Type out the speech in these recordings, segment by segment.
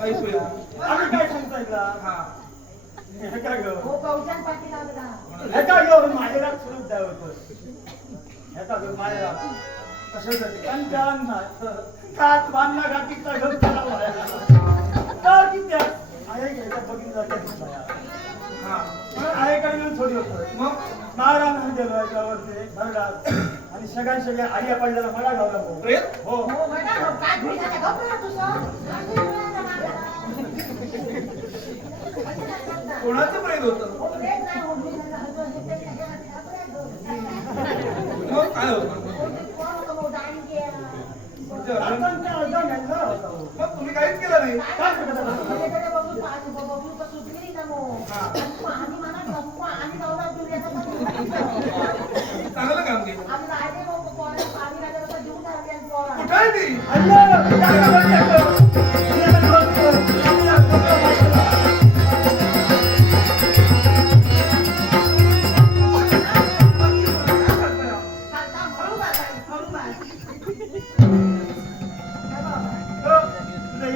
ऐकूया. आम्ही काय सांगता येईल हा. हे काय गं? हो कवचान पाठी लागला ह्याचा घेऊन माझ्याला सुरू द्यावं ह्याचा घेऊन माझ्याला कशासाठी कारण त्या अन्नात कात बांधला घातीचा घेऊन चला तर किती आहे? घ्यायचा बघितलं जाते हा. आहे घेऊन थोडी होतं. मग महाराज गेलो याच्यावरती भरडात आणि सगळ्या सगळ्या आर्या पडल्याला मला. प्रेत? हो. हो? अर्धा नेमला होता. मग तुम्ही काहीच केलं नाही काय करत होता? माझ्याकडे बघून पाहते,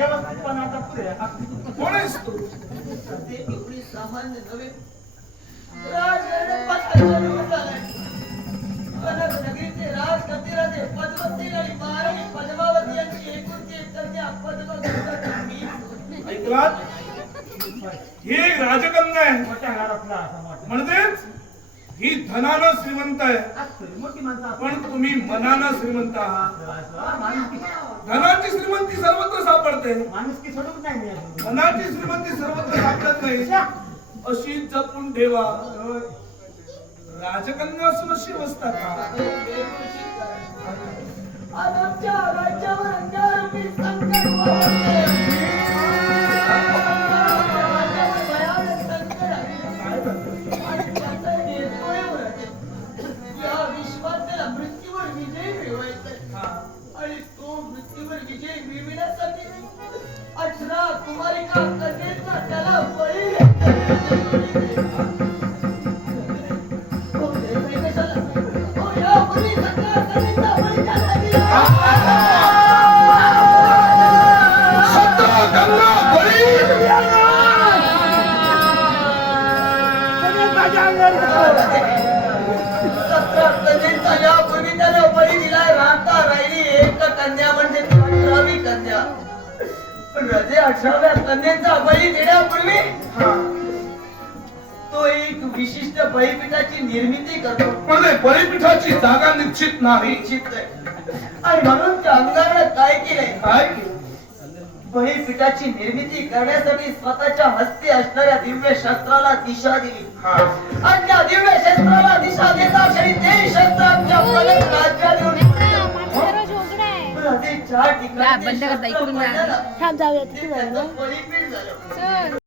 तुझं व्यवस्थितपणा कोण आहेस तू ते एवढी सामान्य नव्हे नगरीचे राज आणि पद्मावती यांची एकुलती ऐकलात ही राजकन्या आहे. मोठ्या म्हणजेच ही धनानं श्रीमंत आहे. पण तुम्ही मनानं श्रीमंत आहात. धनाची श्रीमंती सर्वत्र सापडते सोडून नाही. मनाची श्रीमंती सर्वत्र सापडत नाही अशी जपून ठेवा होय. राजकन्या का आज आमच्या राज्यावर संकट. या मृत्यूवर विजय मिळवायचा. आणि पृथ्वीवर विजय मिळविण्यासाठी अठरा कुमारिका कन्येचा त्याला बळी द्यायचा आहे. त्याला सतरा कन्येचा यापूर्वी त्याला बळी दिलाय अठराव्या कन्येचा बळी देण्यापूर्वी तो एक विशिष्ट बळीपीठाची निर्मिती करतो. म्हणजे बळीपीठाची जागा निश्चित नाही. निश्चित आणि म्हणून त्या अंगाने काय केलंय? काय? बळीपीठाची निर्मिती करण्यासाठी स्वतःच्या हस्ते असणाऱ्या दिव्य शस्त्राला दिशा दिली. हा. आणि त्या दिव्य शस्त्राला दिशा देता क्षणी ते शस्त्र आमच्या पलक राज्यात बंद करता, इकडून जा. बळीपीठ झालं